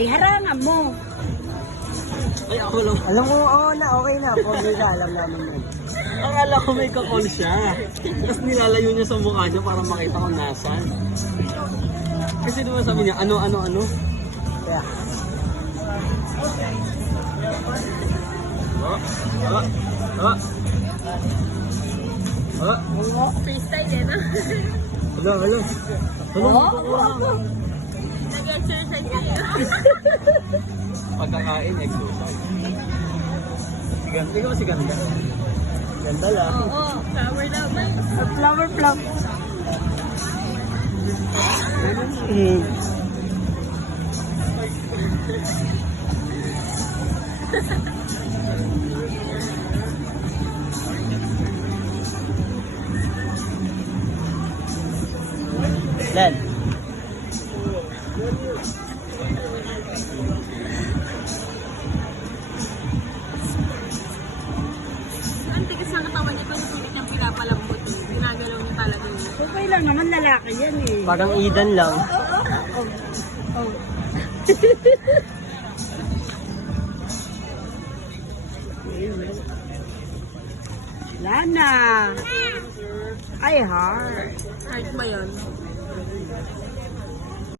Ay, harangan mo. Ay, ako lang. Alam mo, oo na, okay na. Pogi ka, alam namin yun. Akala ko may kakol siya. Tapos nilalayo niya sa mukha niya para makita ko nasan. Kasi diba sabi niya, ano. Kaya, Freestyle eh, no? Hello. Nag-exercise kayo. Pagkakain, exercise. Ikaw si Ganda. ganda lang. Oo, flower naman. Flower plum. Mm. Lan. Ang tigas ng katawan niya, pinupilit niyang pinapalambot. Ginagalaw niya talaga yun. Okay lang naman, lalaki yan eh. Parang Eden lang. Oh. Lana. Ay, heart. Heart ba yun?